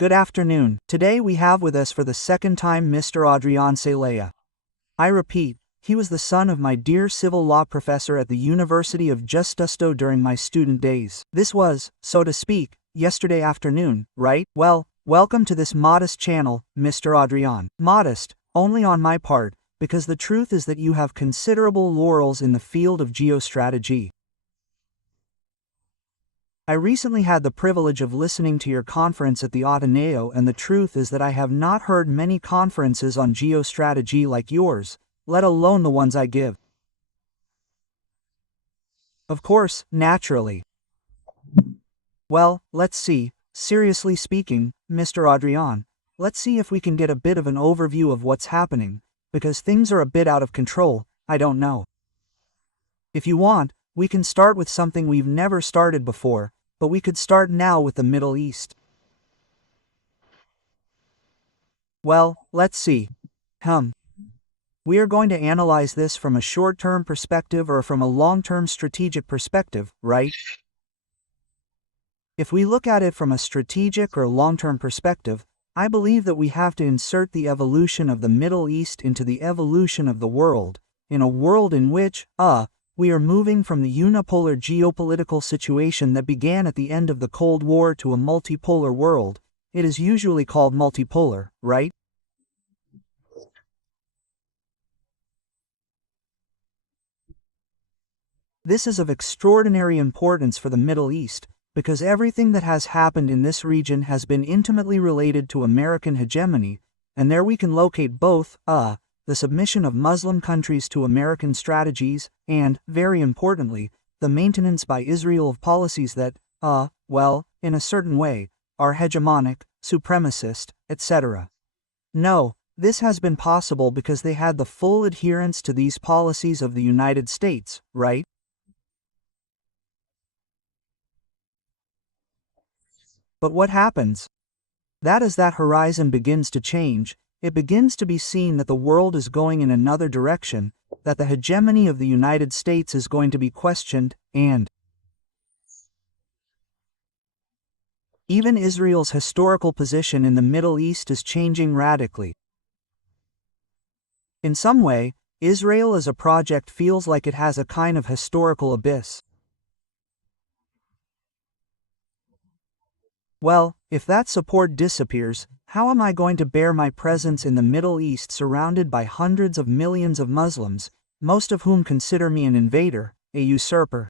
Good afternoon. Today we have with us for the second time Mr. Adrian Celaya. I repeat, he was the son of my dear civil law professor at the University of Justo during my student days. This was, so to speak, yesterday afternoon, right? Well, welcome to this modest channel, Mr. Adrian. Modest, only on my part, because the truth is that you have considerable laurels in the field of geostrategy. I recently had the privilege of listening to your conference at the Ateneo, and the truth is that I have not heard many conferences on geostrategy like yours, let alone the ones I give. Of course, naturally. Well, let's see, seriously speaking, Mr. Adrian, let's see if we can get a bit of an overview of what's happening, because things are a bit out of control, I don't know. If you want, we can start with something we've never started before, but we could start now with the Middle East. Well, let's see. We are going to analyze this from a short-term perspective or from a long-term strategic perspective, right? If we look at it from a strategic or long-term perspective, I believe that we have to insert the evolution of the Middle East into the evolution of the world, in a world in which, we are moving from the unipolar geopolitical situation that began at the end of the Cold War to a multipolar world. It is usually called multipolar, right? This is of extraordinary importance for the Middle East, because everything that has happened in this region has been intimately related to American hegemony, and there we can locate both, the submission of Muslim countries to American strategies, and, very importantly, the maintenance by Israel of policies that, in a certain way, are hegemonic, supremacist, etc. No, this has been possible because they had the full adherence to these policies of the United States, right? But what happens? That as that horizon begins to change, it begins to be seen that the world is going in another direction, that the hegemony of the United States is going to be questioned, and even Israel's historical position in the Middle East is changing radically. In some way, Israel as a project feels like it has a kind of historical abyss. Well, if that support disappears, how am I going to bear my presence in the Middle East surrounded by hundreds of millions of Muslims, most of whom consider me an invader, a usurper?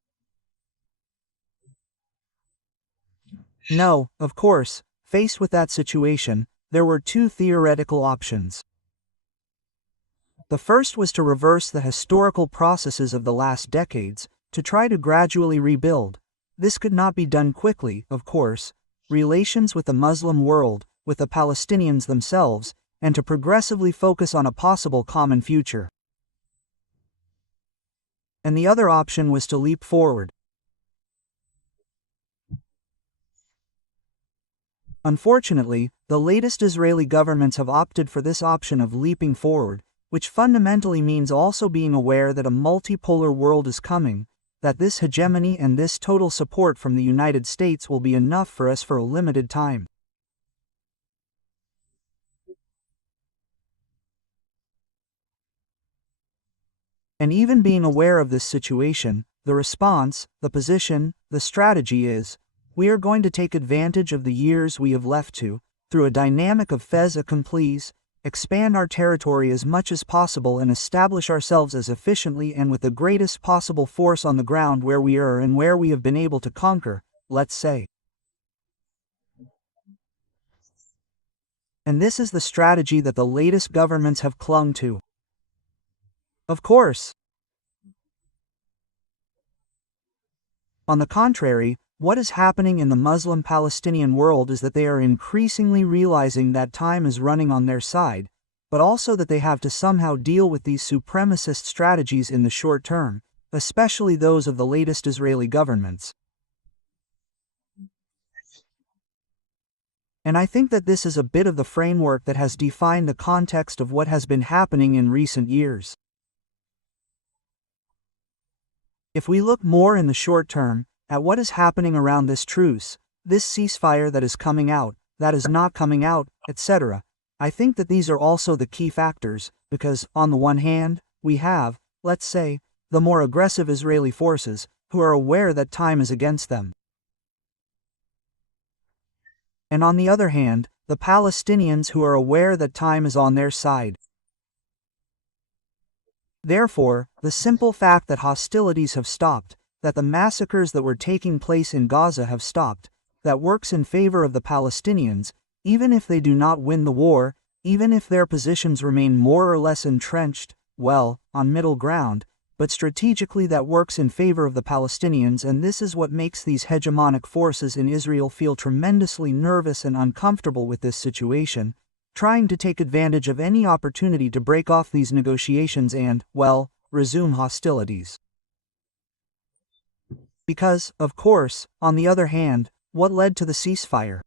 No, of course, faced with that situation, there were two theoretical options. The first was to reverse the historical processes of the last decades, to try to gradually rebuild. This could not be done quickly, of course, relations with the Muslim world, with the Palestinians themselves, and to progressively focus on a possible common future. And the other option was to leap forward. Unfortunately, the latest Israeli governments have opted for this option of leaping forward, which fundamentally means also being aware that a multipolar world is coming, that this hegemony and this total support from the United States will be enough for us for a limited time. And even being aware of this situation, the response, the position, the strategy is, we are going to take advantage of the years we have left to, through a dynamic of faits accomplis, expand our territory as much as possible and establish ourselves as efficiently and with the greatest possible force on the ground where we are and where we have been able to conquer, let's say. And this is the strategy that the latest governments have clung to. Of course. On the contrary, what is happening in the Muslim-Palestinian world is that they are increasingly realizing that time is running on their side, but also that they have to somehow deal with these supremacist strategies in the short term, especially those of the latest Israeli governments. And I think that this is a bit of the framework that has defined the context of what has been happening in recent years. If we look more in the short term, at what is happening around this truce, this ceasefire that is coming out, that is not coming out, etc. I think that these are also the key factors, because, on the one hand, we have, let's say, the more aggressive Israeli forces, who are aware that time is against them. And on the other hand, the Palestinians who are aware that time is on their side. Therefore, the simple fact that hostilities have stopped, that the massacres that were taking place in Gaza have stopped, that works in favor of the Palestinians, even if they do not win the war, even if their positions remain more or less entrenched, well, on middle ground, but strategically that works in favor of the Palestinians, and this is what makes these hegemonic forces in Israel feel tremendously nervous and uncomfortable with this situation, trying to take advantage of any opportunity to break off these negotiations and, well, resume hostilities. Because, of course, on the other hand, what led to the ceasefire?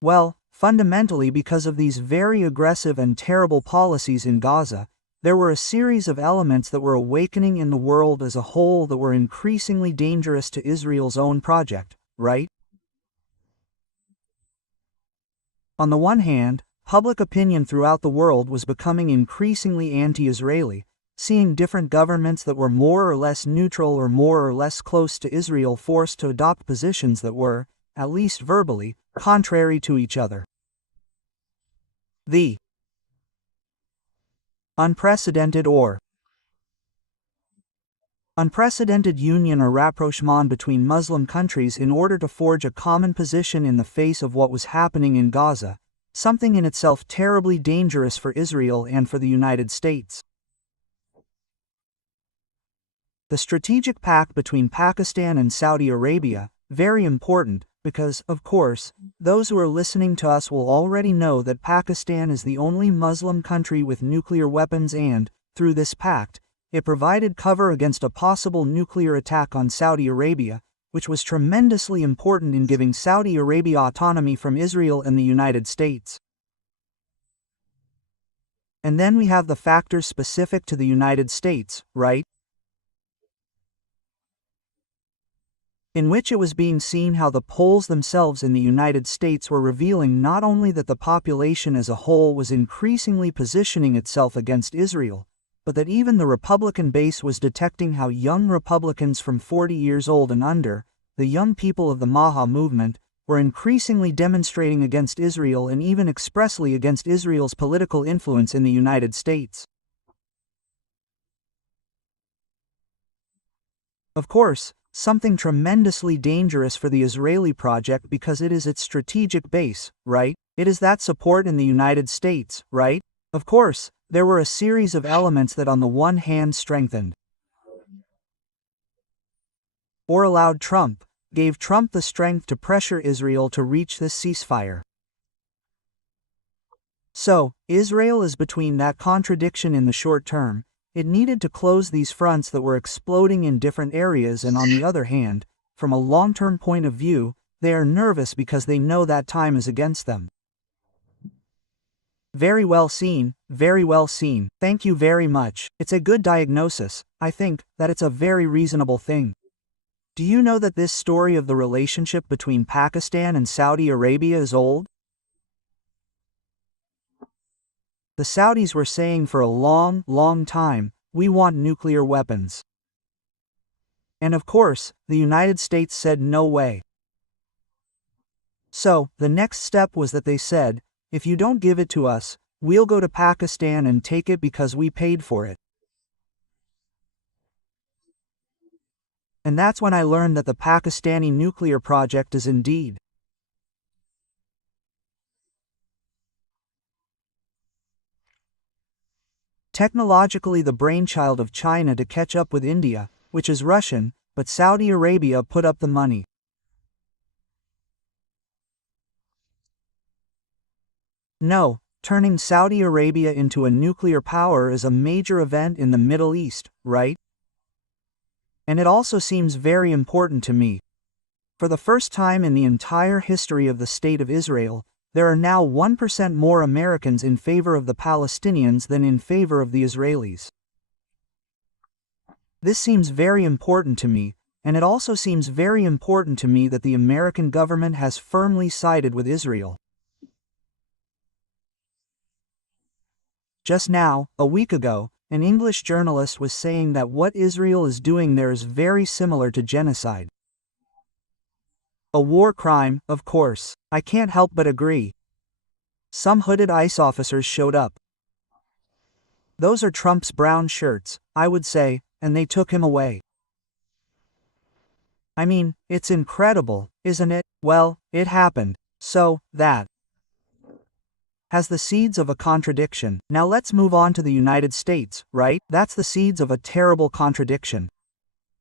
Well, fundamentally because of these very aggressive and terrible policies in Gaza, there were a series of elements that were awakening in the world as a whole that were increasingly dangerous to Israel's own project, right? On the one hand, public opinion throughout the world was becoming increasingly anti-Israeli, seeing different governments that were more or less neutral or more or less close to Israel forced to adopt positions that were, at least verbally, contrary to each other. The unprecedented union or rapprochement between Muslim countries in order to forge a common position in the face of what was happening in Gaza, something in itself terribly dangerous for Israel and for the United States. The strategic pact between Pakistan and Saudi Arabia, very important, because, of course, those who are listening to us will already know that Pakistan is the only Muslim country with nuclear weapons and, through this pact, it provided cover against a possible nuclear attack on Saudi Arabia, which was tremendously important in giving Saudi Arabia autonomy from Israel and the United States. And then we have the factors specific to the United States, right? In which it was being seen how the polls themselves in the United States were revealing not only that the population as a whole was increasingly positioning itself against Israel, but that even the Republican base was detecting how young Republicans from 40 years old and under, the young people of the Maha movement, were increasingly demonstrating against Israel and even expressly against Israel's political influence in the United States. Of course, something tremendously dangerous for the Israeli project because it is its strategic base, right? It is that support in the United States, right? Of course, there were a series of elements that on the one hand strengthened or allowed gave Trump the strength to pressure Israel to reach this ceasefire. So, Israel is between that contradiction in the short term. It needed to close these fronts that were exploding in different areas, and on the other hand, from a long-term point of view, they are nervous because they know that time is against them. Very well seen, very well seen. Thank you very much. It's a good diagnosis. I think that it's a very reasonable thing. Do you know that this story of the relationship between Pakistan and Saudi Arabia is old? The Saudis were saying for a long time, we want nuclear weapons. And of course, the United States said no way. So, the next step was that they said, if you don't give it to us, we'll go to Pakistan and take it because we paid for it. And that's when I learned that the Pakistani nuclear project is indeed technologically the brainchild of China to catch up with India, which is Russian, but Saudi Arabia put up the money. No, turning Saudi Arabia into a nuclear power is a major event in the Middle East, right? And it also seems very important to me. For the first time in the entire history of the State of Israel, there are now 1% more Americans in favor of the Palestinians than in favor of the Israelis. This seems very important to me, and it also seems very important to me that the American government has firmly sided with Israel. Just now, a week ago, an English journalist was saying that what Israel is doing there is very similar to genocide. A war crime, of course. I can't help but agree. Some hooded ICE officers showed up. Those are Trump's brown shirts, I would say, and they took him away. I mean, it's incredible, isn't it? Well, it happened. So, that has the seeds of a contradiction. Now let's move on to the United States, right? That's the seeds of a terrible contradiction.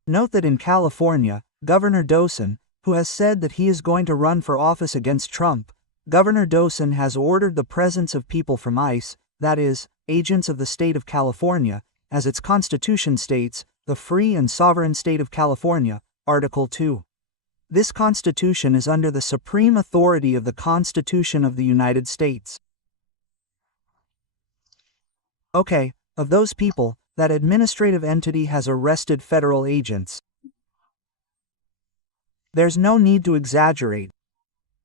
Note that in California, Governor Dawson, who has said that he is going to run for office against Trump, Governor Dawson has ordered the presence of people from ICE, that is, agents of the state of California, as its constitution states, the free and sovereign state of California, Article 2. This constitution is under the supreme authority of the Constitution of the United States. Okay, of those people, that administrative entity has arrested federal agents. There's no need to exaggerate.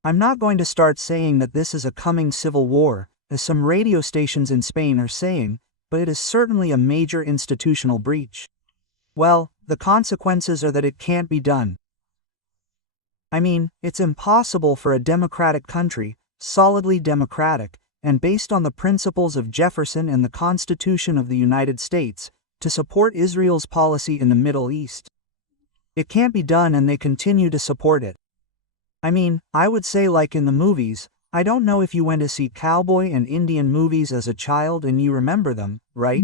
I'm not going to start saying that this is a coming civil war, as some radio stations in Spain are saying, but it is certainly a major institutional breach. Well, the consequences are that it can't be done. I mean, it's impossible for a democratic country, solidly democratic, and based on the principles of Jefferson and the Constitution of the United States, to support Israel's policy in the Middle East. It can't be done and they continue to support it. I mean, I would say like in the movies, I don't know if you went to see cowboy and Indian movies as a child and you remember them, right?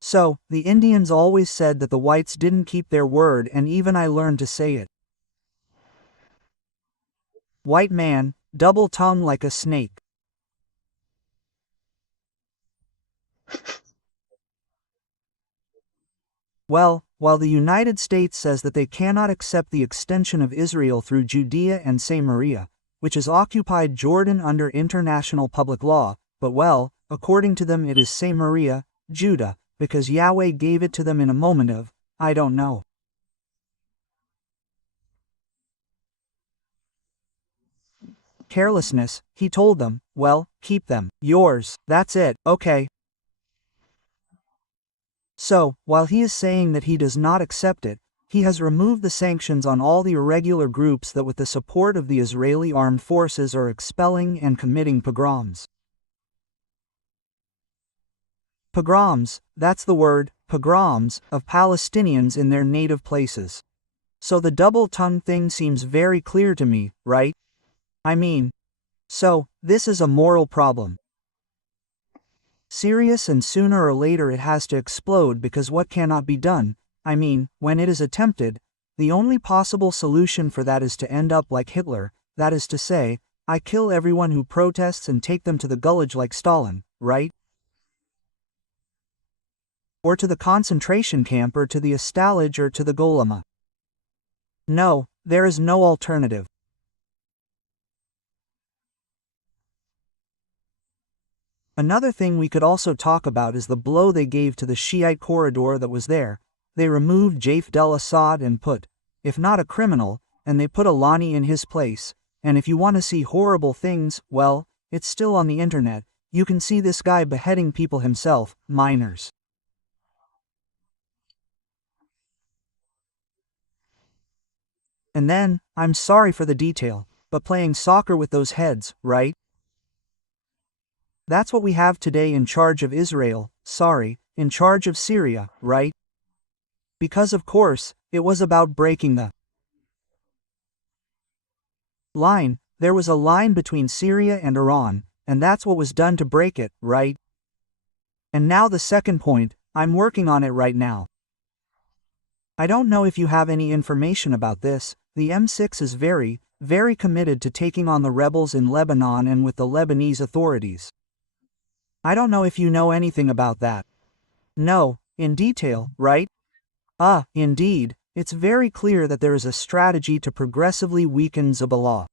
So, the Indians always said that the whites didn't keep their word and even I learned to say it. White man, double tongue like a snake. Well, while the United States says that they cannot accept the extension of Israel through Judea and Samaria, which is occupied Jordan under international public law, but well, according to them it is Samaria, Judah, because Yahweh gave it to them in a moment of, I don't know. Carelessness, he told them, well, keep them. Yours, that's it, okay. So, while he is saying that he does not accept it, he has removed the sanctions on all the irregular groups that with the support of the Israeli armed forces are expelling and committing pogroms. Pogroms, that's the word, pogroms, of Palestinians in their native places. So the double-tongue thing seems very clear to me, right? I mean, so, this is a moral problem. Serious, and sooner or later it has to explode because what cannot be done, I mean, when it is attempted, the only possible solution for that is to end up like Hitler, that is to say, I kill everyone who protests and take them to the gulag like Stalin, right? Or to the concentration camp or to the Stalag or to the Golama. No, there is no alternative. Another thing we could also talk about is the blow they gave to the Shiite corridor that was there. They removed Jaif del-Assad and put, if not a criminal, and they put Alani in his place, and if you want to see horrible things, well, it's still on the internet, you can see this guy beheading people himself, minors. And then, I'm sorry for the detail, but playing soccer with those heads, right? That's what we have today in charge of Israel, in charge of Syria, right? Because of course, it was about breaking the line. There was a line between Syria and Iran, and that's what was done to break it, right? And now the second point, I'm working on it right now. I don't know if you have any information about this, the M6 is very, very committed to taking on the rebels in Lebanon and with the Lebanese authorities. I don't know if you know anything about that. No, in detail, right? Indeed, it's very clear that there is a strategy to progressively weaken Hezbollah.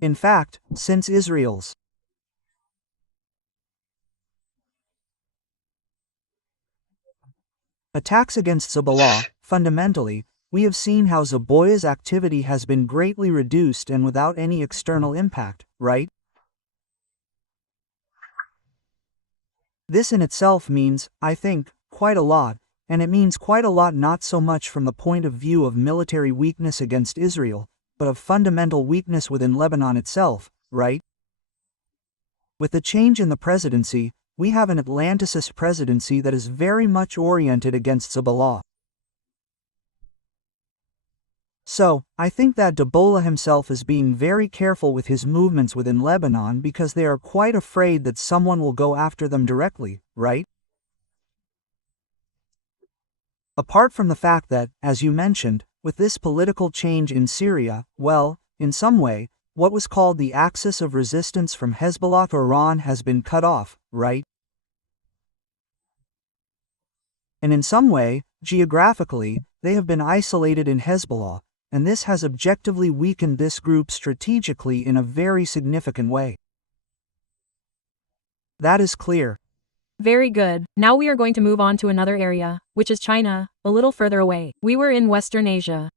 In fact, since Israel's Attacks against Hezbollah, fundamentally, we have seen how Hezbollah's activity has been greatly reduced and without any external impact, right? This in itself means, I think, quite a lot, and it means quite a lot not so much from the point of view of military weakness against Israel, but of fundamental weakness within Lebanon itself, right? With the change in the presidency, we have an Atlanticist presidency that is very much oriented against Hezbollah. So, I think that Hezbollah himself is being very careful with his movements within Lebanon because they are quite afraid that someone will go after them directly, right? Apart from the fact that, as you mentioned, with this political change in Syria, well, in some way, what was called the axis of resistance from Hezbollah to Iran has been cut off, right? And in some way, geographically, they have been isolated in Hezbollah, and this has objectively weakened this group strategically in a very significant way. That is clear. Very good. Now we are going to move on to another area, which is China, a little further away. We were in Western Asia.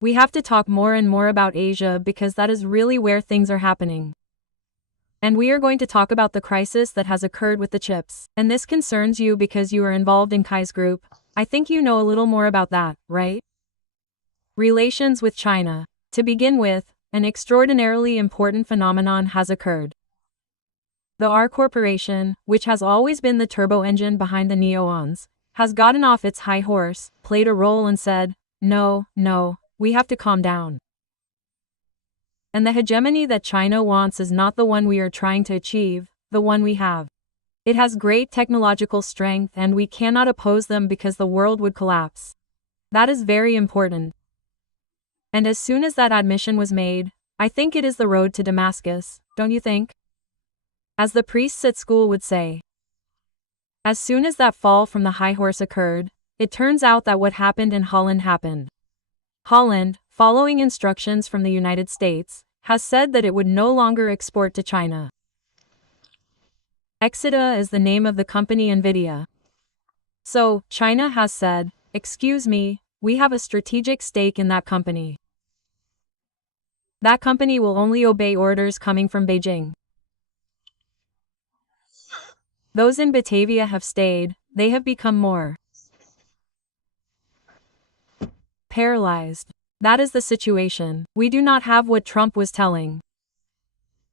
We have to talk more and more about Asia because that is really where things are happening. And we are going to talk about the crisis that has occurred with the chips. And this concerns you because you are involved in EKAI's group. I think you know a little more about that, right? Relations with China. To begin with, an extraordinarily important phenomenon has occurred. The R Corporation, which has always been the turbo engine behind the neons, has gotten off its high horse, played a role and said, no, we have to calm down. And the hegemony that China wants is not the one we are trying to achieve, the one we have. It has great technological strength and we cannot oppose them because the world would collapse. That is very important. And as soon as that admission was made, I think it is the road to Damascus, don't you think? As the priests at school would say. As soon as that fall from the high horse occurred, it turns out that what happened in Holland happened. Holland, following instructions from the United States, has said that it would no longer export to China. Exida is the name of the company NVIDIA. So, China has said, excuse me, we have a strategic stake in that company. That company will only obey orders coming from Beijing. Those in Batavia have stayed, they have become more paralyzed. That is the situation. We do not have what Trump was telling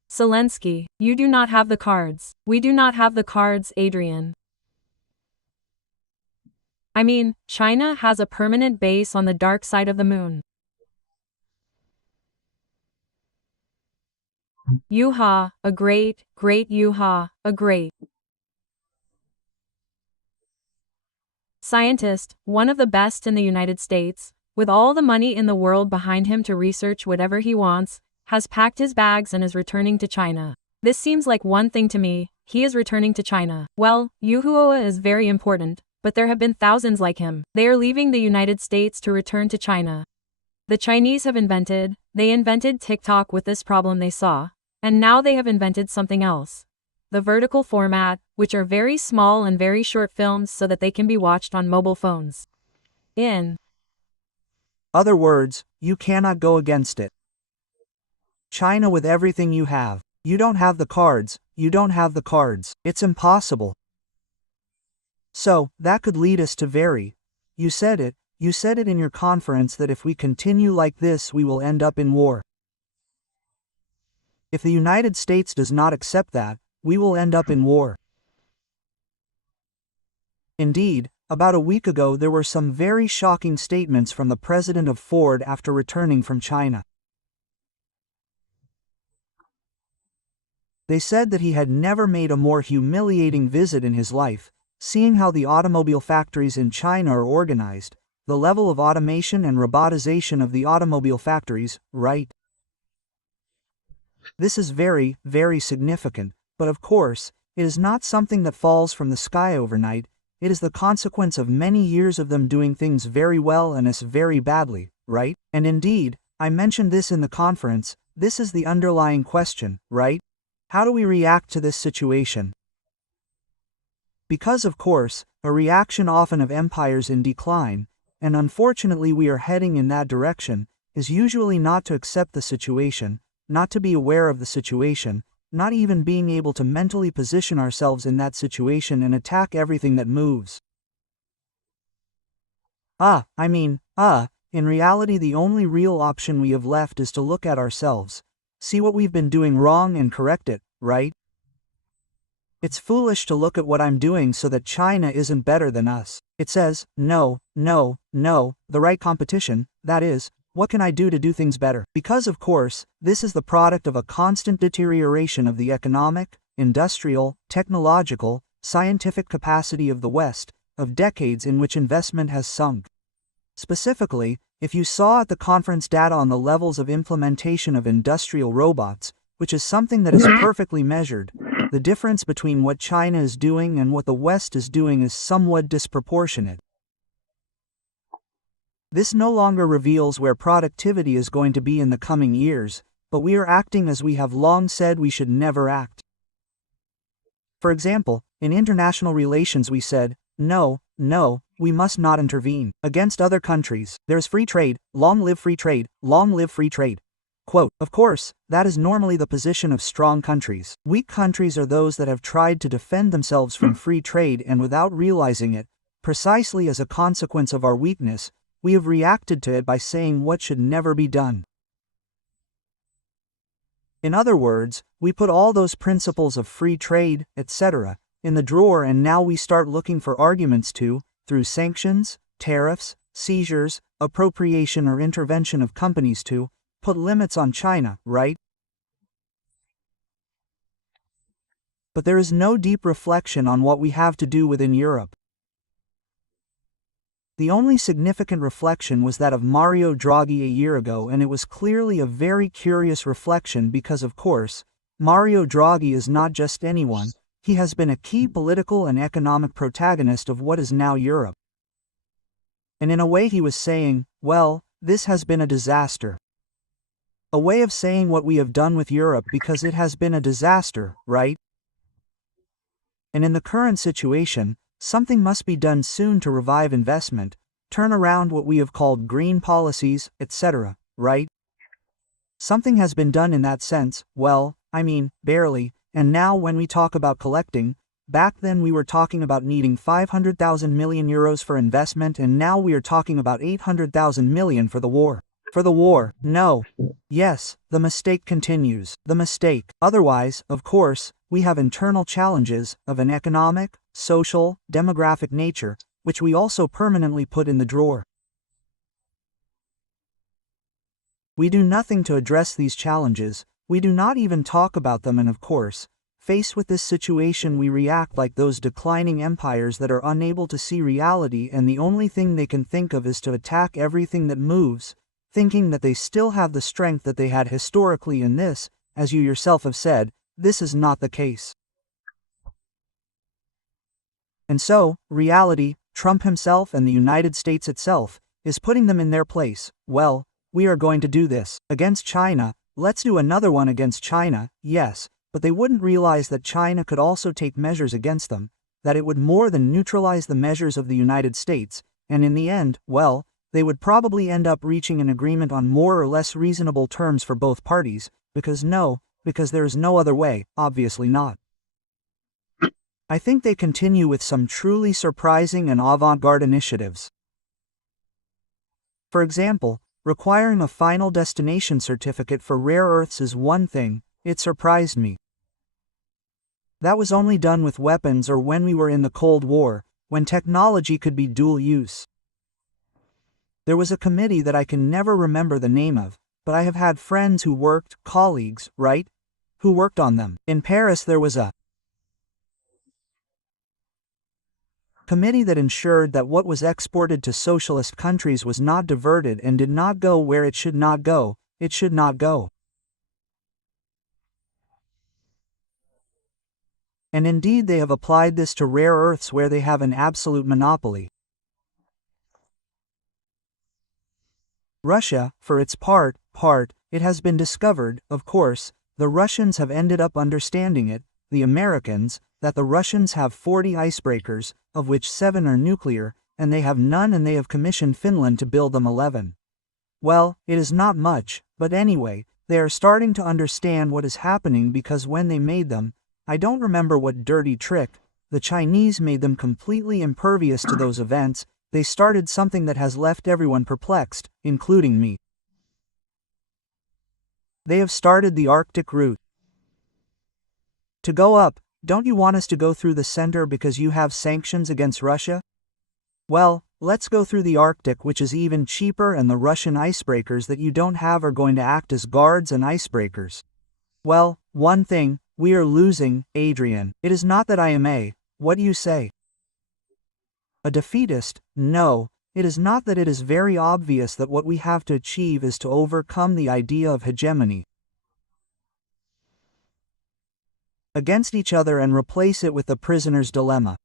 Zelensky, you do not have the cards. We do not have the cards, Adrian. I mean, China has a permanent base on the dark side of the moon. Yuha, a great Yuha, a great scientist, one of the best in the United States, with all the money in the world behind him to research whatever he wants, has packed his bags and is returning to China. This seems like one thing to me, he is returning to China. Well, Yuhua is very important, but there have been thousands like him. They are leaving the United States to return to China. The Chinese have invented TikTok with this problem they saw, and now they have invented something else. The vertical format, which are very small and very short films so that they can be watched on mobile phones. In other words, you cannot go against it. China with everything you have. You don't have the cards, you don't have the cards. It's impossible. So, that could lead us to you said it in your conference that if we continue like this we will end up in war. If the United States does not accept that, we will end up in war. Indeed, about a week ago there were some very shocking statements from the president of Ford after returning from China. They said that he had never made a more humiliating visit in his life, seeing how the automobile factories in China are organized, the level of automation and robotization of the automobile factories, right? This is very significant, but of course, it is not something that falls from the sky overnight. It is the consequence of many years of them doing things very well and us very badly, right? And indeed, I mentioned this in the conference, this is the underlying question, right? How do we react to this situation? Because of course, a reaction often of empires in decline, and unfortunately we are heading in that direction, is usually not to accept the situation, not to be aware of the situation, not even being able to mentally position ourselves in that situation and attack everything that moves. In reality the only real option we have left is to look at ourselves, see what we've been doing wrong and correct it, right? It's foolish to look at what I'm doing so that China isn't better than us. It says, no, the right competition, that is, what can I do to do things better? Because of course, this is the product of a constant deterioration of the economic, industrial, technological, scientific capacity of the West, of decades in which investment has sunk. Specifically, if you saw at the conference data on the levels of implementation of industrial robots, which is something that is perfectly measured, the difference between what China is doing and what the West is doing is somewhat disproportionate. This no longer reveals where productivity is going to be in the coming years, but we are acting as we have long said we should never act. For example, in international relations we said, no, we must not intervene against other countries. There's free trade, long live free trade, long live free trade. Quote, of course, that is normally the position of strong countries. Weak countries are those that have tried to defend themselves from free trade and without realizing it, precisely as a consequence of our weakness, we have reacted to it by saying what should never be done. In other words, we put all those principles of free trade, etc., in the drawer and now we start looking for arguments to, through sanctions, tariffs, seizures, appropriation or intervention of companies to, put limits on China, right? But there is no deep reflection on what we have to do within Europe. The only significant reflection was that of Mario Draghi a year ago, and it was clearly a very curious reflection because of course, Mario Draghi is not just anyone, he has been a key political and economic protagonist of what is now Europe. And in a way he was saying, well, this has been a disaster. A way of saying what we have done with Europe because it has been a disaster, right? And in the current situation, something must be done soon to revive investment, turn around what we have called green policies, etc., right? Something has been done in that sense, well, barely, and now when we talk about collecting, back then we were talking about needing 500,000 million euros for investment and now we are talking about 800,000 million for the war. For the war, no. Yes, the mistake continues. The mistake. Otherwise, of course, we have internal challenges of an economic, social, demographic nature, which we also permanently put in the drawer. We do nothing to address these challenges, we do not even talk about them and of course, faced with this situation we react like those declining empires that are unable to see reality and the only thing they can think of is to attack everything that moves, thinking that they still have the strength that they had historically in this, as you yourself have said, this is not the case. And so, reality, Trump himself and the United States itself, is putting them in their place. Well, we are going to do this. Against China, let's do another one against China, yes, but they wouldn't realize that China could also take measures against them, that it would more than neutralize the measures of the United States, and in the end, well, they would probably end up reaching an agreement on more or less reasonable terms for both parties, because there is no other way, obviously not. I think they continue with some truly surprising and avant-garde initiatives. For example, requiring a final destination certificate for rare earths is one thing, it surprised me. That was only done with weapons or when we were in the Cold War, when technology could be dual use. There was a committee that I can never remember the name of, but I have had friends who worked, colleagues, right? Who worked on them. In Paris there was a committee that ensured that what was exported to socialist countries was not diverted and did not go where it should not go, it should not go. And indeed they have applied this to rare earths where they have an absolute monopoly. Russia, for its part, it has been discovered, of course, the Russians have ended up understanding it, the Americans, that the Russians have 40 icebreakers, of which 7 are nuclear, and they have none, and they have commissioned Finland to build them 11. Well, it is not much, but anyway, they are starting to understand what is happening, because when they made them, I don't remember what dirty trick, the Chinese made them completely impervious to those events. They started something that has left everyone perplexed, including me. They have started the Arctic route. To go up, don't you want us to go through the center because you have sanctions against Russia? Well, let's go through the Arctic, which is even cheaper, and the Russian icebreakers that you don't have are going to act as guards and icebreakers. Well, one thing, we are losing, Adrian. It is not that I am what do you say? A defeatist? No, it is not that. It is very obvious that what we have to achieve is to overcome the idea of hegemony against each other and replace it with the prisoner's dilemma.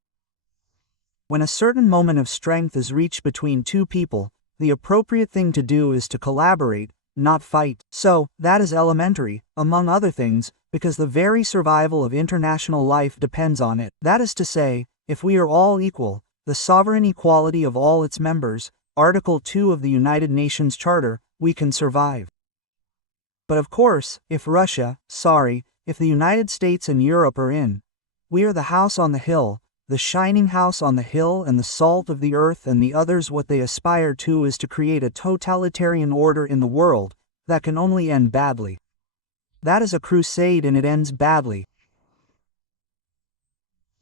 When a certain moment of strength is reached between two people, the appropriate thing to do is to collaborate, not fight. So, that is elementary, among other things, because the very survival of international life depends on it. That is to say, if we are all equal, the sovereign equality of all its members, Article 2 of the United Nations Charter, we can survive. But of course, if if the United States and Europe are in, we are the house on the hill, the shining house on the hill and the salt of the earth, and the others what they aspire to is to create a totalitarian order in the world, that can only end badly. That is a crusade, and it ends badly.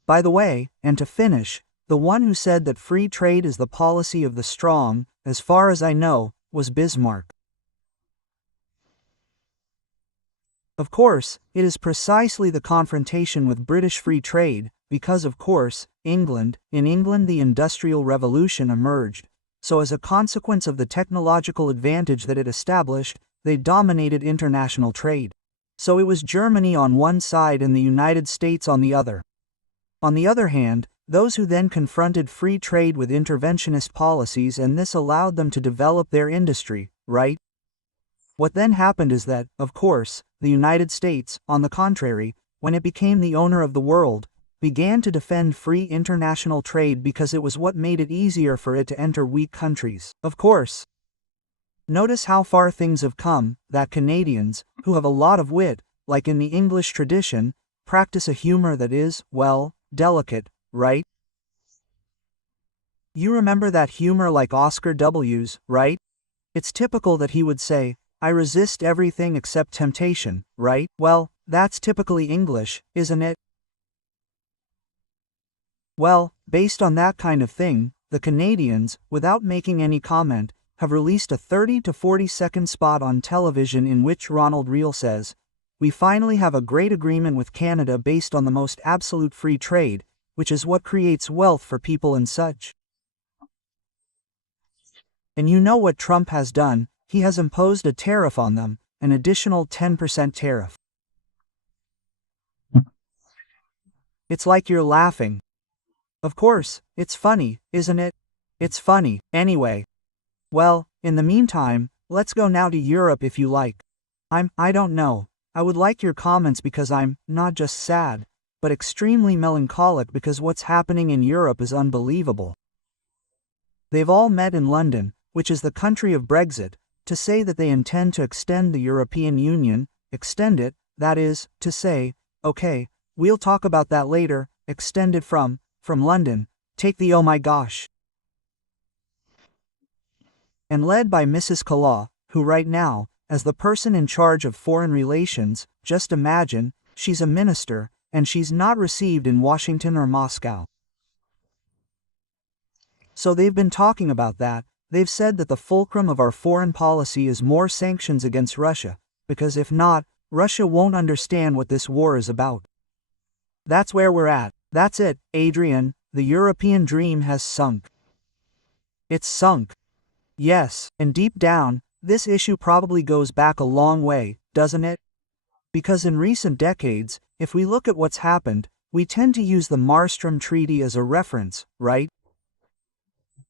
By the way, and to finish, the one who said that free trade is the policy of the strong, as far as I know, was Bismarck. Of course, it is precisely the confrontation with British free trade, because of course, in England the Industrial Revolution emerged, so as a consequence of the technological advantage that it established, they dominated international trade. So it was Germany on one side and the United States on the other. On the other hand, those who then confronted free trade with interventionist policies, and this allowed them to develop their industry, right? What then happened is that, of course, the United States, on the contrary, when it became the owner of the world, began to defend free international trade because it was what made it easier for it to enter weak countries. Of course. Notice how far things have come, that Canadians, who have a lot of wit, like in the English tradition, practice a humor that is, well, delicate, right? You remember that humor like Oscar W.'s, right? It's typical that he would say, I resist everything except temptation, right? Well, that's typically English, isn't it? Well, based on that kind of thing, the Canadians, without making any comment, have released a 30 to 40-second spot on television in which Ronald Real says, we finally have a great agreement with Canada based on the most absolute free trade, which is what creates wealth for people and such. And you know what Trump has done? He has imposed a tariff on them, an additional 10% tariff. It's like you're laughing. Of course, it's funny, isn't it? It's funny, anyway. Well, in the meantime, let's go now to Europe if you like. I don't know. I would like your comments because I'm not just sad, but extremely melancholic because what's happening in Europe is unbelievable. They've all met in London, which is the country of Brexit, to say that they intend to extend the European Union, extend it, that is, to say, okay, we'll talk about that later, extend it from London, take the oh my gosh. And led by Mrs. Kalaw, who right now, as the person in charge of foreign relations, just imagine, she's a minister, and she's not received in Washington or Moscow. So they've been talking about that. They've said that the fulcrum of our foreign policy is more sanctions against Russia, because if not, Russia won't understand what this war is about. That's where we're at. That's it, Adrian, the European dream has sunk. It's sunk. Yes, and deep down, this issue probably goes back a long way, doesn't it? Because in recent decades, if we look at what's happened, we tend to use the Marstrom Treaty as a reference, right?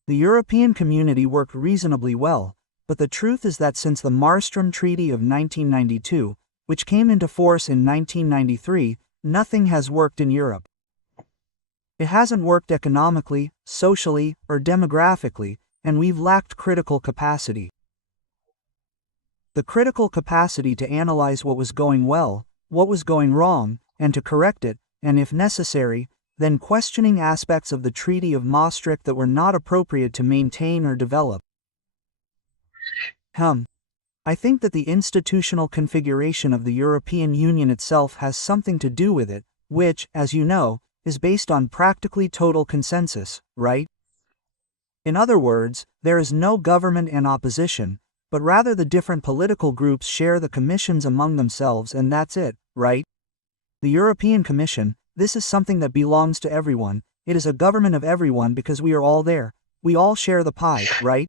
The European community worked reasonably well, but the truth is that since the Marstrom Treaty of 1992, which came into force in 1993, nothing has worked in Europe. It hasn't worked economically, socially, or demographically, and we've lacked critical capacity. The critical capacity to analyze what was going well, what was going wrong, and to correct it, and if necessary, then questioning aspects of the Treaty of Maastricht that were not appropriate to maintain or develop. I think that the institutional configuration of the European Union itself has something to do with it, which, as you know, is based on practically total consensus, right? In other words, there is no government and opposition, but rather the different political groups share the commissions among themselves and that's it, right? The European Commission, this is something that belongs to everyone, it is a government of everyone because we are all there, we all share the pie, right?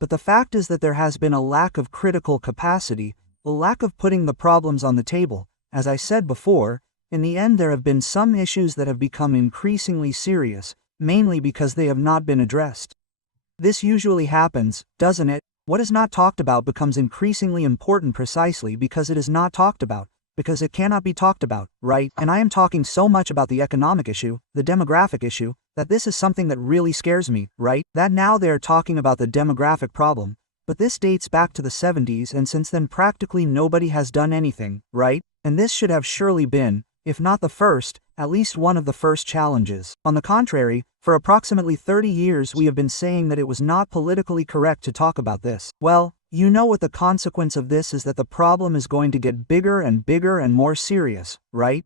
But the fact is that there has been a lack of critical capacity, a lack of putting the problems on the table. As I said before, in the end there have been some issues that have become increasingly serious, mainly because they have not been addressed. This usually happens, doesn't it? What is not talked about becomes increasingly important precisely because it is not talked about, because it cannot be talked about, right? And I am talking so much about the economic issue, the demographic issue, that this is something that really scares me, right? That now they are talking about the demographic problem, but this dates back to the 70s and since then practically nobody has done anything, right? And this should have surely been, if not the first, at least one of the first challenges. On the contrary, for approximately 30 years we have been saying that it was not politically correct to talk about this. Well, you know what the consequence of this is, that the problem is going to get bigger and more serious, right?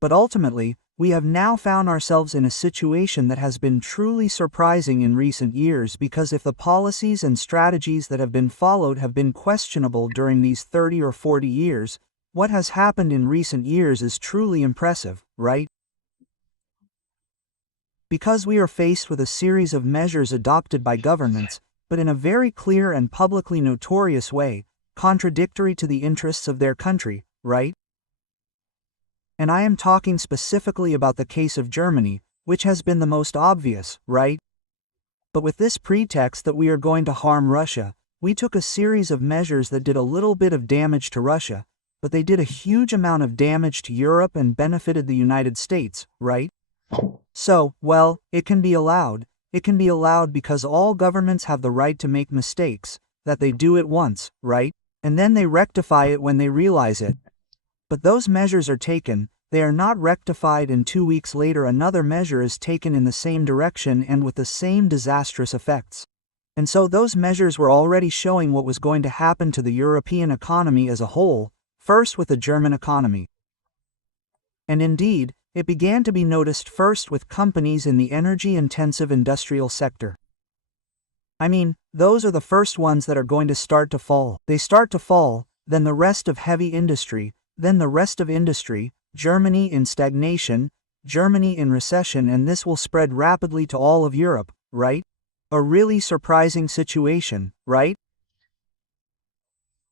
But ultimately, we have now found ourselves in a situation that has been truly surprising in recent years, because if the policies and strategies that have been followed have been questionable during these 30 or 40 years, what has happened in recent years is truly impressive, right? Because we are faced with a series of measures adopted by governments, but in a very clear and publicly notorious way, contradictory to the interests of their country, right? And I am talking specifically about the case of Germany, which has been the most obvious, right? But with this pretext that we are going to harm Russia, we took a series of measures that did a little bit of damage to Russia, but they did a huge amount of damage to Europe and benefited the United States, right? So, well, it can be allowed. It can be allowed because all governments have the right to make mistakes, that they do it once, right? And then they rectify it when they realize it. But those measures are taken, they are not rectified, and 2 weeks later another measure is taken in the same direction and with the same disastrous effects. And so those measures were already showing what was going to happen to the European economy as a whole, first with the German economy. And indeed, it began to be noticed first with companies in the energy-intensive industrial sector. I mean, those are the first ones that are going to start to fall. They start to fall, then the rest of heavy industry, then the rest of industry, Germany in stagnation, Germany in recession, and this will spread rapidly to all of Europe, right? A really surprising situation, right?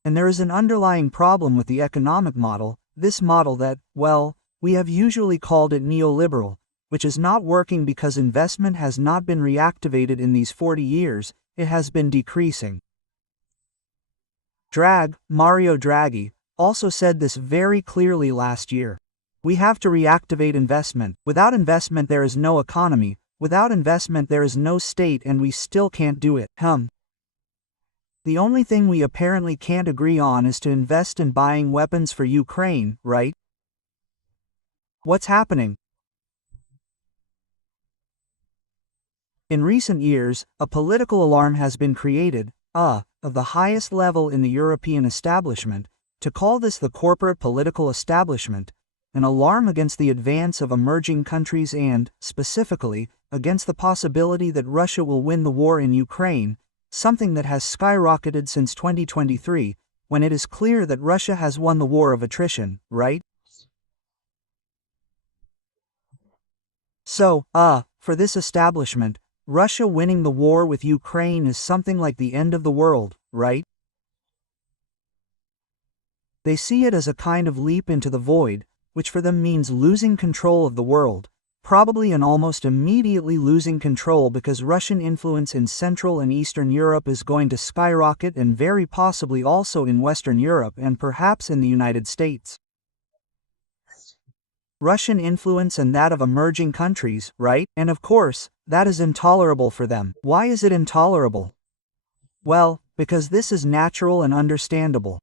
And there is an underlying problem with the economic model, this model that, well, we have usually called it neoliberal, which is not working because investment has not been reactivated in these 40 years, it has been decreasing. Mario Draghi, also said this very clearly last year. We have to reactivate investment. Without investment there is no economy, without investment there is no state, and we still can't do it. The only thing we apparently can't agree on is to invest in buying weapons for Ukraine, right? What's happening? In recent years, a political alarm has been created, of the highest level in the European establishment, to call this the corporate political establishment, an alarm against the advance of emerging countries and, specifically, against the possibility that Russia will win the war in Ukraine, something that has skyrocketed since 2023, when it is clear that Russia has won the war of attrition, right? So, for this establishment, Russia winning the war with Ukraine is something like the end of the world, right? They see it as a kind of leap into the void, which for them means losing control of the world, probably and almost immediately losing control, because Russian influence in Central and Eastern Europe is going to skyrocket, and very possibly also in Western Europe and perhaps in the United States. Russian influence and that of emerging countries, right? And of course, that is intolerable for them. Why is it intolerable? Well, because this is natural and understandable.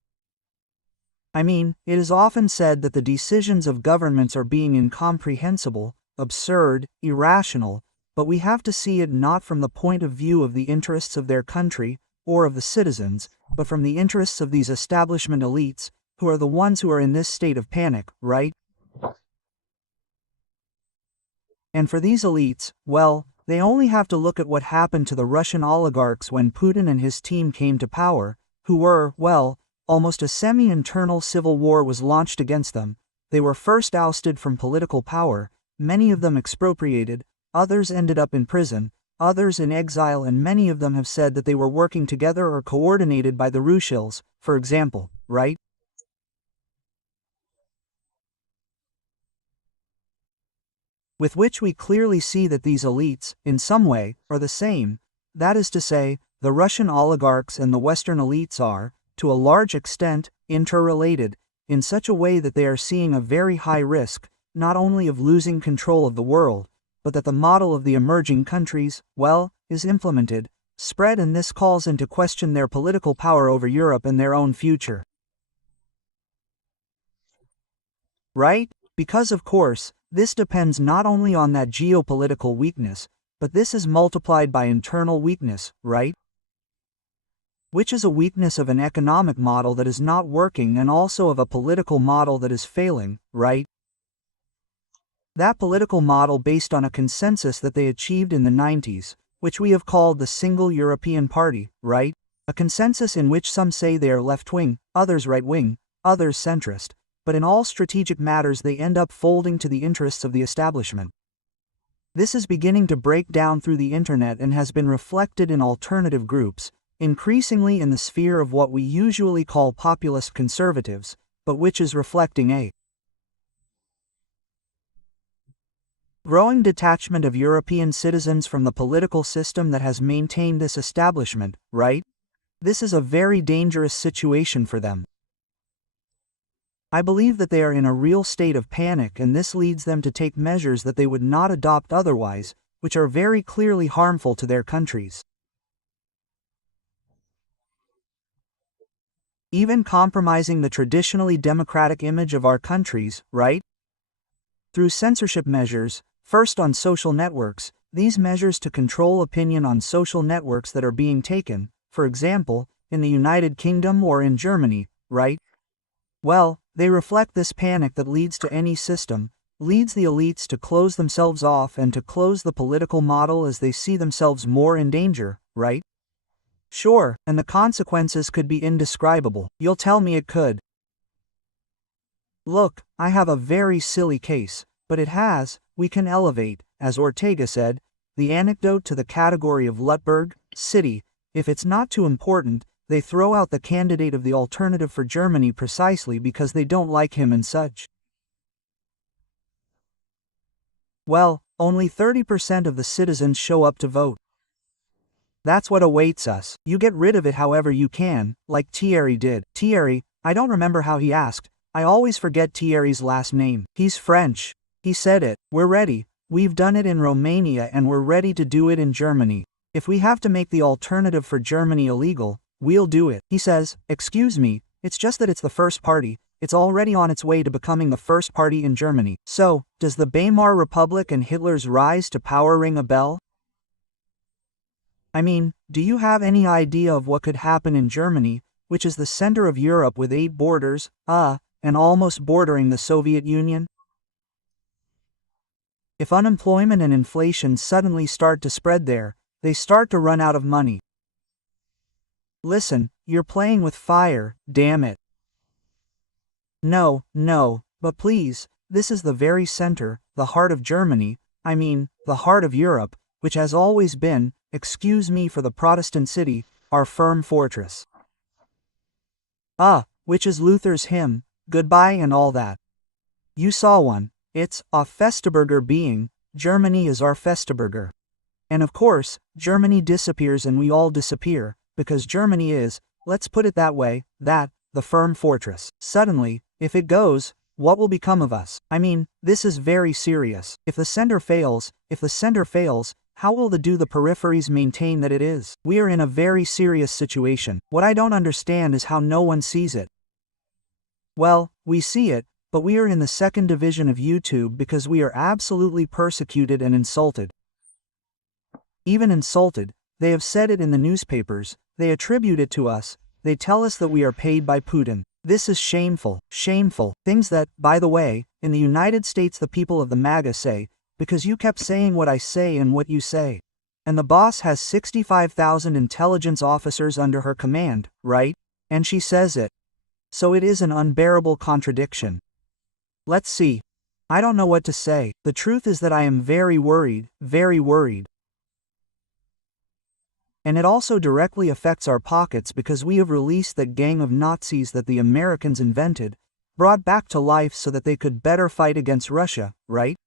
I mean, it is often said that the decisions of governments are being incomprehensible, absurd, irrational, but we have to see it not from the point of view of the interests of their country, or of the citizens, but from the interests of these establishment elites, who are the ones who are in this state of panic, right? And for these elites, well, they only have to look at what happened to the Russian oligarchs when Putin and his team came to power, who were, well, almost a semi-internal civil war was launched against them. They were first ousted from political power, many of them expropriated, others ended up in prison, others in exile, and many of them have said that they were working together or coordinated by the Rothschilds, for example, right? With which we clearly see that these elites, in some way, are the same. That is to say, the Russian oligarchs and the Western elites are, to a large extent, interrelated, in such a way that they are seeing a very high risk, not only of losing control of the world, but that the model of the emerging countries, well, is implemented, spread, and this calls into question their political power over Europe and their own future. Right? Because of course, this depends not only on that geopolitical weakness, but this is multiplied by internal weakness, right? Which is a weakness of an economic model that is not working and also of a political model that is failing, right? That political model based on a consensus that they achieved in the 90s, which we have called the Single European Party, right? A consensus in which some say they are left-wing, others right-wing, others centrist, but in all strategic matters they end up folding to the interests of the establishment. This is beginning to break down through the internet and has been reflected in alternative groups, increasingly in the sphere of what we usually call populist conservatives, but which is reflecting a growing detachment of European citizens from the political system that has maintained this establishment, right? This is a very dangerous situation for them. I believe that they are in a real state of panic, and this leads them to take measures that they would not adopt otherwise, which are very clearly harmful to their countries. Even compromising the traditionally democratic image of our countries, right? Through censorship measures, first on social networks, these measures to control opinion on social networks that are being taken, for example, in the United Kingdom or in Germany, right? Well, they reflect this panic that leads to any system, leads the elites to close themselves off and to close the political model as they see themselves more in danger, right? Sure, and the consequences could be indescribable. You'll tell me it could. Look, I have a very silly case, but it has, we can elevate, as Ortega said, the anecdote to the category of Lutberg, city. If it's not too important, they throw out the candidate of the alternative for Germany precisely because they don't like him and such. Well, only 30% of the citizens show up to vote. That's what awaits us. You get rid of it however you can, like Thierry did. Thierry, I don't remember how he asked. I always forget Thierry's last name. He's French. He said it. We're ready. We've done it in Romania and we're ready to do it in Germany. If we have to make the alternative for Germany illegal, we'll do it. He says, excuse me, it's just that it's the first party. It's already on its way to becoming the first party in Germany. So, does the Weimar Republic and Hitler's rise to power ring a bell? I mean, do you have any idea of what could happen in Germany, which is the center of Europe with 8 borders, and almost bordering the Soviet Union? If unemployment and inflation suddenly start to spread there, they start to run out of money. Listen, you're playing with fire, damn it. No, but please, this is the very center, the heart of Germany, I mean, the heart of Europe, which has always been, excuse me for the Protestant city, our firm fortress. Which is Luther's hymn, Goodbye and all that. You saw one, it's, Auf Festeburger being, Germany is our Festeburger. And of course, Germany disappears and we all disappear, because Germany is, let's put it that way, the firm fortress. Suddenly, if it goes, what will become of us? I mean, this is very serious. If the center fails, how will the peripheries maintain that it is? We are in a very serious situation. What I don't understand is how no one sees it. Well, we see it, but we are in the second division of YouTube because we are absolutely persecuted and insulted. Even insulted, they have said it in the newspapers, they attribute it to us, they tell us that we are paid by Putin. This is shameful, shameful. Things that, by the way, in the United States the people of the MAGA say, because you kept saying what I say and what you say. And the boss has 65,000 intelligence officers under her command, right? And she says it. So it is an unbearable contradiction. Let's see. I don't know what to say. The truth is that I am very worried, very worried. And it also directly affects our pockets because we have released that gang of Nazis that the Americans invented, brought back to life so that they could better fight against Russia, right?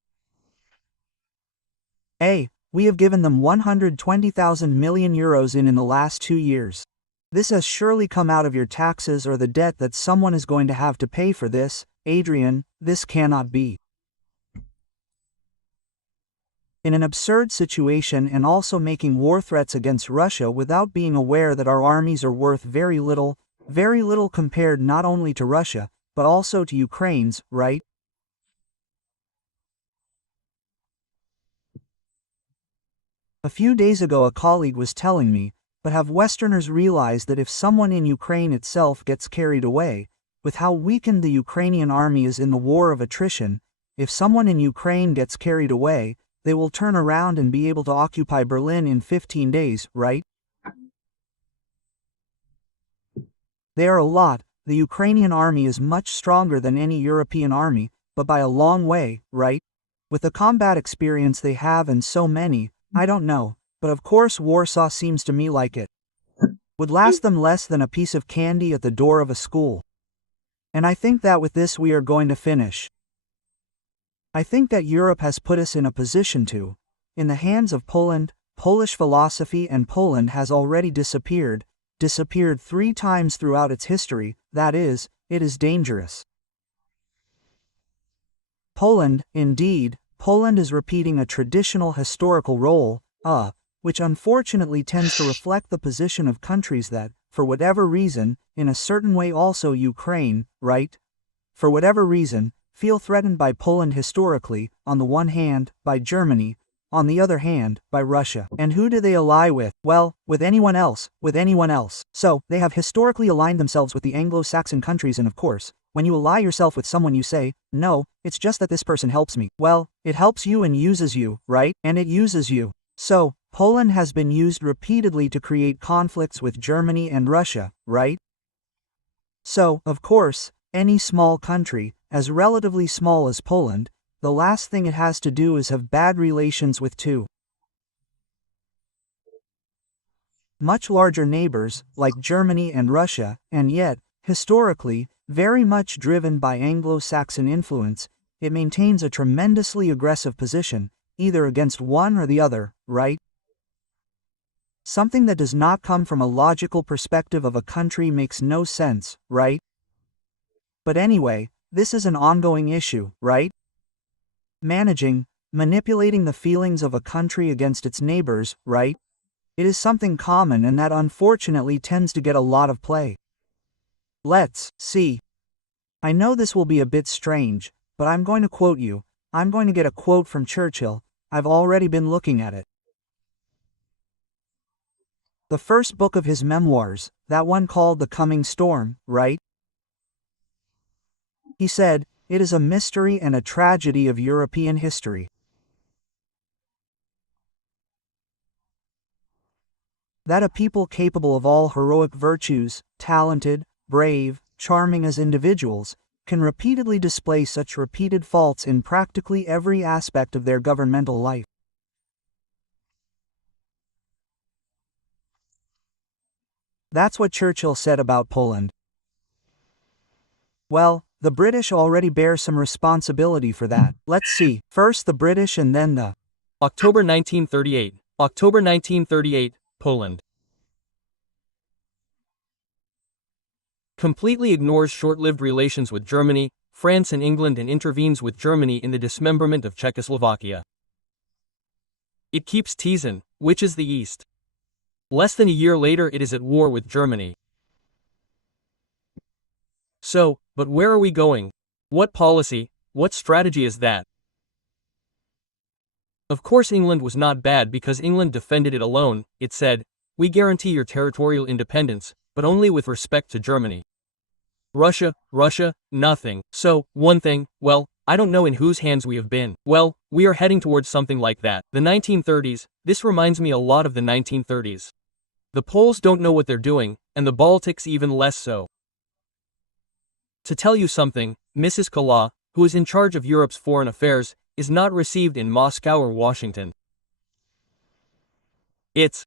We have given them 120,000 million euros in the last 2 years. This has surely come out of your taxes or the debt that someone is going to have to pay for this. Adrian, this cannot be. In an absurd situation and also making war threats against Russia without being aware that our armies are worth very little compared not only to Russia, but also to Ukraine's, right? A few days ago a colleague was telling me, but have Westerners realized that if someone in Ukraine itself gets carried away, with how weakened the Ukrainian army is in the war of attrition, if someone in Ukraine gets carried away, they will turn around and be able to occupy Berlin in 15 days, right? They are a lot. The Ukrainian army is much stronger than any European army, but by a long way, right? With the combat experience they have and so many, I don't know, but of course Warsaw seems to me like it would last them less than a piece of candy at the door of a school. And I think that with this we are going to finish. I think that Europe has put us in a position to, in the hands of Poland, Polish philosophy, and Poland has already disappeared 3 times throughout its history, that is, it is dangerous. Poland, indeed, Poland is repeating a traditional historical role, which unfortunately tends to reflect the position of countries that, for whatever reason, in a certain way also Ukraine, right? For whatever reason, feel threatened by Poland historically, on the one hand, by Germany, on the other hand, by Russia. And who do they ally with? Well, with anyone else. So, they have historically aligned themselves with the Anglo-Saxon countries, and of course, when you ally yourself with someone you say, no, it's just that this person helps me. Well, it helps you and uses you, right? And it uses you. So, Poland has been used repeatedly to create conflicts with Germany and Russia, right? So, of course, any small country, as relatively small as Poland, the last thing it has to do is have bad relations with two much larger neighbors, like Germany and Russia, and yet, historically, very much driven by Anglo-Saxon influence, it maintains a tremendously aggressive position, either against one or the other, right? Something that does not come from a logical perspective of a country makes no sense, right? But anyway, this is an ongoing issue, right? Manipulating the feelings of a country against its neighbors, right? It is something common and that unfortunately tends to get a lot of play. Let's see. I know this will be a bit strange, but I'm going to quote you. I'm going to get a quote from Churchill. I've already been looking at it. The first book of his memoirs, that one called The Coming Storm, right? He said, "It is a mystery and a tragedy of European history that a people capable of all heroic virtues, talented, brave, charming as individuals, can repeatedly display such repeated faults in practically every aspect of their governmental life." That's what Churchill said about Poland. Well, the British already bear some responsibility for that. Let's see. First the British and then the October 1938. October 1938, Poland. Completely ignores short-lived relations with Germany, France and England and intervenes with Germany in the dismemberment of Czechoslovakia. It keeps teasing, which is the East. Less than a year later it is at war with Germany. So, but where are we going? What policy, what strategy is that? Of course England was not bad because England defended it alone. It said, "We guarantee your territorial independence, but only with respect to Germany." Russia, nothing. So, one thing, well, I don't know in whose hands we have been. Well, we are heading towards something like that. The 1930s, this reminds me a lot of the 1930s. The Poles don't know what they're doing, and the Baltics even less so. To tell you something, Mrs. Kala, who is in charge of Europe's foreign affairs, is not received in Moscow or Washington. It's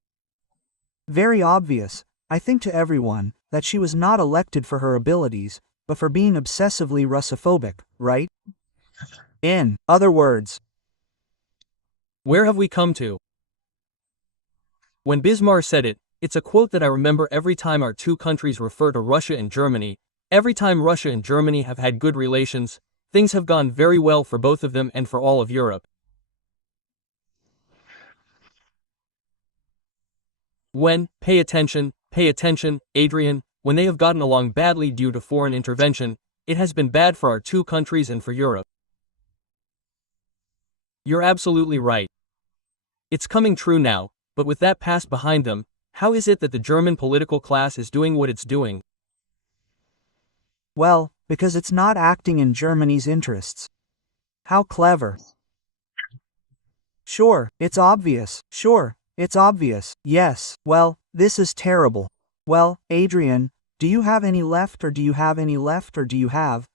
very obvious, I think to everyone, that she was not elected for her abilities, but for being obsessively Russophobic, right? In other words, where have we come to? When Bismarck said it, it's a quote that I remember every time our two countries refer to Russia and Germany. Every time Russia and Germany have had good relations, things have gone very well for both of them and for all of Europe. When, pay attention, Adrian, when they have gotten along badly due to foreign intervention, it has been bad for our two countries and for Europe. You're absolutely right. It's coming true now, but with that past behind them, how is it that the German political class is doing what it's doing? Well, because it's not acting in Germany's interests. How clever. Sure, it's obvious. Yes, well, this is terrible. Well, Adrian, do you have any left or do you have,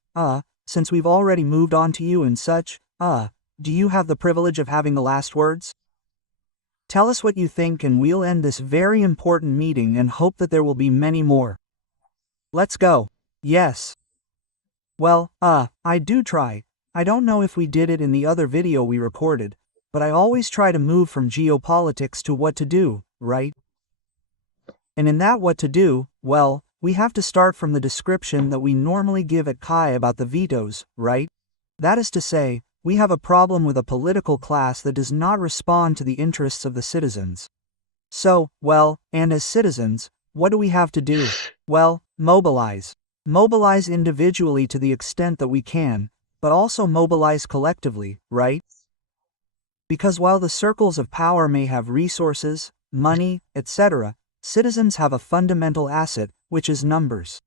since we've already moved on to you and such, do you have the privilege of having the last words? Tell us what you think and we'll end this very important meeting and hope that there will be many more. Let's go. Yes. Well, I do try. I don't know if we did it in the other video we recorded, but I always try to move from geopolitics to what to do, right? And in that what to do, well, we have to start from the description that we normally give at EKAI about the vetoes, right? That is to say, we have a problem with a political class that does not respond to the interests of the citizens. So, well, and as citizens, what do we have to do? Well, mobilize. Mobilize individually to the extent that we can, but also mobilize collectively, right? Because while the circles of power may have resources, money, etc., citizens have a fundamental asset, which is numbers.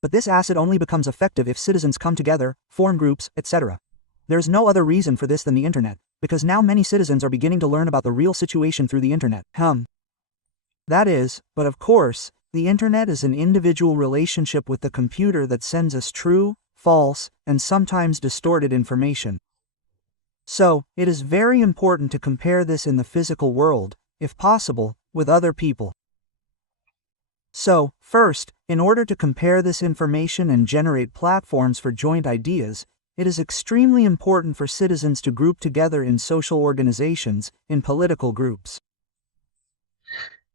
But this asset only becomes effective if citizens come together, form groups, etc. There is no other reason for this than the internet, because now many citizens are beginning to learn about the real situation through the internet. That is, but of course, the internet is an individual relationship with the computer that sends us true, false, and sometimes distorted information. So, it is very important to compare this in the physical world, if possible, with other people. So, first, in order to compare this information and generate platforms for joint ideas, it is extremely important for citizens to group together in social organizations, in political groups.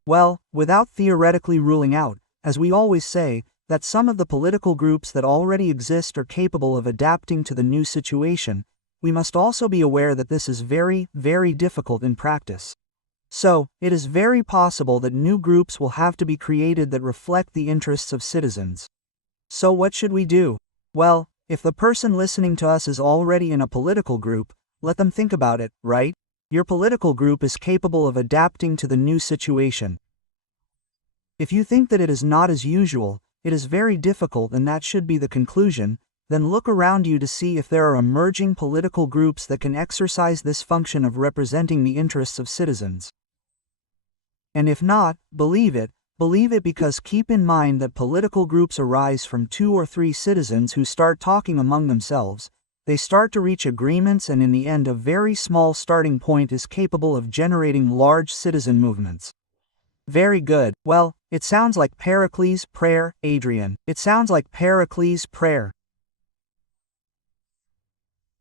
Well, without theoretically ruling out, as we always say, that some of the political groups that already exist are capable of adapting to the new situation, we must also be aware that this is very, very difficult in practice. So, it is very possible that new groups will have to be created that reflect the interests of citizens. So what should we do? Well, if the person listening to us is already in a political group, let them think about it, right? Your political group is capable of adapting to the new situation. If you think that it is not as usual, it is very difficult and that should be the conclusion, then look around you to see if there are emerging political groups that can exercise this function of representing the interests of citizens. And if not, believe it because keep in mind that political groups arise from 2 or 3 citizens who start talking among themselves, they start to reach agreements and in the end a very small starting point is capable of generating large citizen movements. Very good. Well, it sounds like Pericles' prayer, Adrian. It sounds like Pericles' prayer.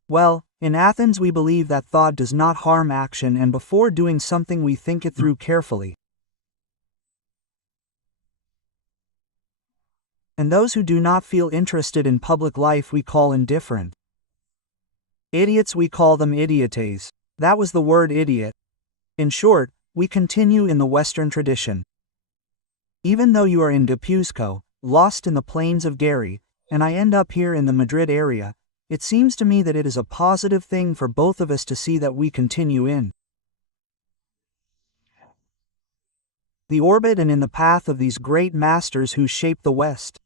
Well, in Athens we believe that thought does not harm action and before doing something we think it through carefully. And those who do not feel interested in public life we call indifferent. Idiots we call them idiotes. That was the word idiot. In short, we continue in the Western tradition. Even though you are in Guipuzco, lost in the plains of Gary, and I end up here in the Madrid area, it seems to me that it is a positive thing for both of us to see that we continue in the orbit and in the path of these great masters who shaped the West.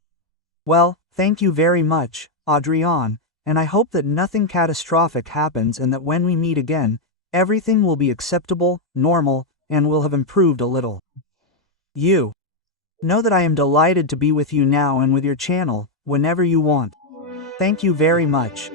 Well, thank you very much, Adrian, and I hope that nothing catastrophic happens and that when we meet again, everything will be acceptable, normal, and will have improved a little. You know that I am delighted to be with you now and with your channel, whenever you want. Thank you very much.